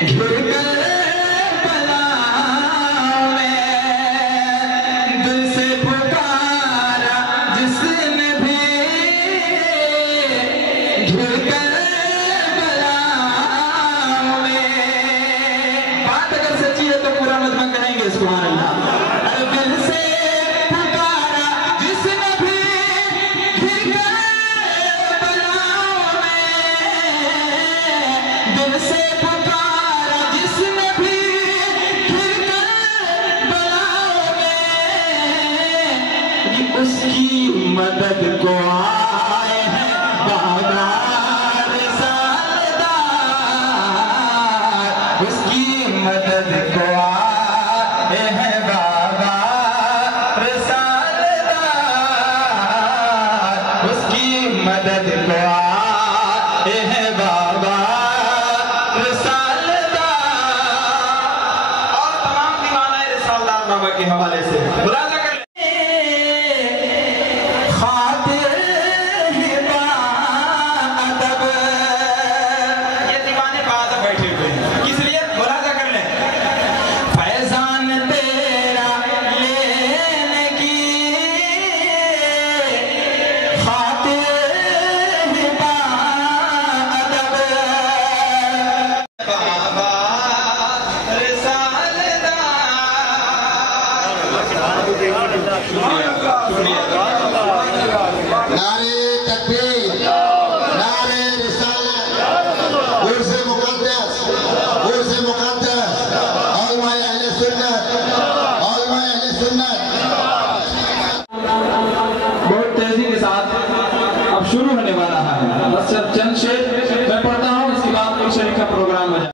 घिर कर बलाओं में दिल से पुकारा जिसने भी घिर कर बलाओं में। बात अगर सच्ची है तो पूरा मजमा करेंगे सुभान अल्लाह। दिल से पुकारा जिसने भी घिर कर बलाओं में, दिल से पुकारा जिसने भी घिर कर बलाओं में, उसकी मदद को आए हैं बागार सालदार, उसकी मदद को आए हैं बागार सालदार, उसकी मदद को आए हैं बागार सालदार। और तमाम दीवाना रिसालदार बाबा के हवाले से मुलाजा कर खातिर हिबा अदब, ये दीवाने बाद बैठे हुए हैं, किस लिए मुलाजा कर लें। फैजान तेरा लेने की खातिर हिबा अदब, बाबा नारे तकबीर, नारे रिसालत, उर्स मुक़द्दस, उर्स मुक़द्दस, उलमाए अहले सुन्नत, उलमाए अहले सुन्नत। बहुत तेजी के साथ अब शुरू होने वाला है। बस अब चंद शेर मैं पढ़ता हूँ, इसके बाद एक शरीफ का प्रोग्राम हो जाए।